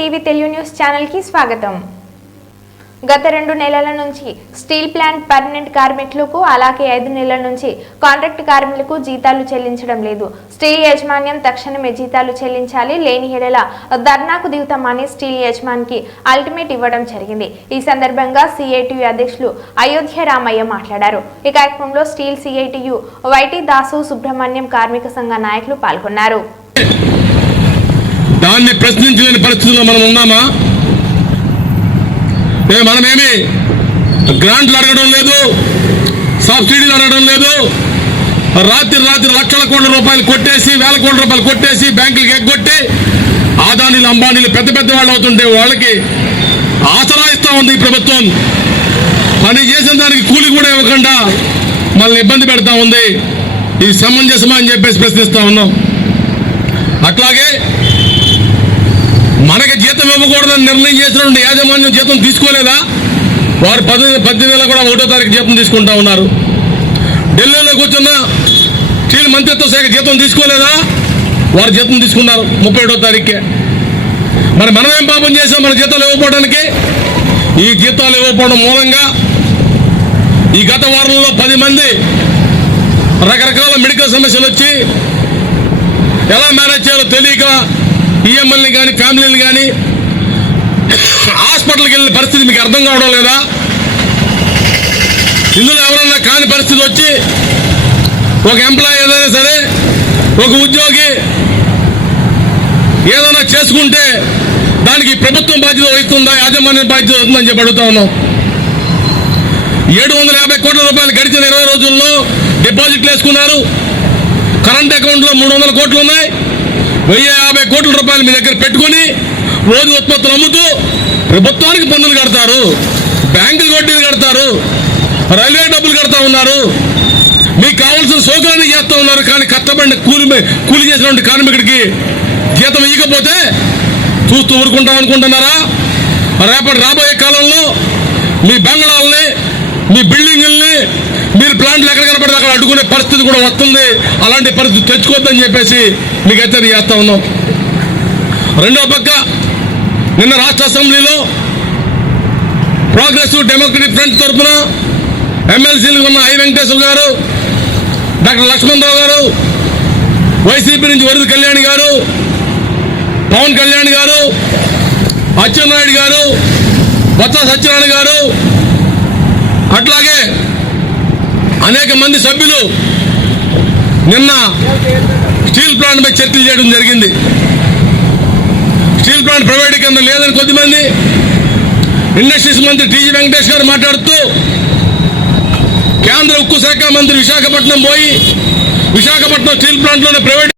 TV Telugu news ఛానల్కి స్వాగతం. గత రెండు నెలల నుంచి స్టీల్ ప్లాంట్ పర్మనెంట్ కార్మికులకు అలాగే ఐదు నెలల నుంచి కాంట్రాక్ట్ కార్మికులకు జీతాలు చెల్లించడం లేదు. స్టీల్ యాజమాన్యం తక్షణమే జీతాలు చెల్లించాలి లేని హెడల ధర్నాకు దిగుతామని స్టీల్ యజమానికి అల్టిమేట్ ఇవ్వడం జరిగింది. ఈ సందర్భంగా సిఐటియు అధ్యక్షులు అయోధ్య రామయ్య మాట్లాడారు. ఈ కార్యక్రమంలో steel CITU YT Dasu Subrahmanyam కార్మిక సంఘ నాయకులు పాల్గొన్నారు. దాన్ని ప్రశ్నించలేని పరిస్థితుల్లో మనం ఉన్నామా? మనమేమి గ్రాంట్లు అడగడం లేదు సబ్సిడీలు అడగడం లేదు రాత్రి రాత్రి లక్షల కోట్ల రూపాయలు కొట్టేసి వేల కోట్ల రూపాయలు కొట్టేసి బ్యాంకులకు ఎగ్గొట్టి ఆదానీలు అంబానీలు పెద్ద పెద్ద వాళ్ళు అవుతుంటే వాళ్ళకి ఆసరా ఉంది ఈ ప్రభుత్వం. పని చేసిన దానికి కూలి కూడా ఇవ్వకుండా మళ్ళీ ఇబ్బంది పెడతా ఉంది. ఇది సమంజసమా అని చెప్పేసి ప్రశ్నిస్తూ ఉన్నాం. అట్లాగే మనకి జీతం ఇవ్వకూడదని నిర్ణయం చేసినటువంటి యాజమాన్యం జీతం తీసుకోలేదా? వారు పది పద్దెనిమిది వేల కూడా ఒకటో తారీఖు జీతం తీసుకుంటా ఉన్నారు. ఢిల్లీలో కూర్చున్న స్టీల్ మంత్రిత్వ శాఖ జీతం తీసుకోలేదా? వారు జీతం తీసుకున్నారు ముప్పై ఒకటో తారీఖుకే. మరి మనం ఏం పాపం చేసాం మన జీతాలు ఇవ్వకపోవడానికి? ఈ జీతాలు ఇవ్వకపోవడం మూలంగా ఈ గత వారంలో పది మంది రకరకాల మెడికల్ సమస్యలు వచ్చి ఎలా మేనేజ్ చేయాలో తెలియక ఈఎంఎల్ని కానీ ఫ్యామిలీని కానీ హాస్పిటల్కి వెళ్ళిన పరిస్థితి మీకు అర్థం కావడం లేదా? ఇందులో ఎవరన్నా కాని పరిస్థితి వచ్చి ఒక ఎంప్లాయీ ఏదైనా సరే ఒక ఉద్యోగి ఏదైనా చేసుకుంటే దానికి ప్రభుత్వం బాధ్యత వహిస్తుందా యాజమాన్యం బాధ్యత వస్తుందని చెప్పి అడుగుతా ఉన్నాం. ఏడు వందల యాభై కోట్ల రూపాయలు గడిచిన ఇరవై రోజుల్లో డిపాజిట్లు వేసుకున్నారు. కరెంట్ అకౌంట్లో మూడు వందల కోట్లు ఉన్నాయి. వెయ్యి యాభై కోట్ల రూపాయలు మీ దగ్గర పెట్టుకొని రోజు ఉత్పత్తులు అమ్ముతూ ప్రభుత్వానికి పన్నులు కడతారు. బ్యాంకులు వడ్డీలు కడతారు. రైల్వే డబ్బులు కడతా ఉన్నారు. మీకు కావాల్సిన సౌకర్యాన్ని చేస్తూ ఉన్నారు. కానీ కష్టపడిన కూలి కూలి చేసినటువంటి కార్మికుడికి జీతం ఇవ్వకపోతే చూస్తూ ఊరుకుంటాం అనుకుంటున్నారా? రేపటి రాబోయే కాలంలో మీ బంగళాలని మీ బిల్డింగుల్ని మీరు ప్లాంట్లు ఎక్కడ కనపడితే అక్కడ అడ్డుకునే పరిస్థితి కూడా వస్తుంది. అలాంటి పరిస్థితి తెచ్చుకోవద్దని చెప్పేసి మీకు హెచ్చరిక చేస్తా ఉన్నాం. రెండో పక్క నిన్న రాష్ట్ర అసెంబ్లీలో ప్రోగ్రెసివ్ డెమోక్రటిక్ ఫ్రంట్ తరఫున ఎమ్మెల్సీలు ఉన్న ఐ వెంకటేశ్వర గారు డాక్టర్ లక్ష్మణరావు గారు వైసీపీ నుంచి వరుది కళ్యాణ్ గారు పవన్ కళ్యాణ్ గారు అచ్చెన్నాయుడు గారు బొత్స సత్యనారాయణ గారు అట్లాగే అనేక మంది సభ్యులు నిన్న స్టీల్ ప్లాంట్ పై చర్చలు చేయడం జరిగింది. స్టీల్ ప్లాంట్ ప్రైవేటీకరణ లేదని కొద్దిమంది ఇండస్ట్రీస్ మంత్రి టీజీ వెంకటేష్ గారు మాట్లాడుతూ కేంద్ర ఉక్కు శాఖ మంత్రి విశాఖపట్నం పోయి విశాఖపట్నం స్టీల్ ప్లాంట్లోనే ప్రైవేట్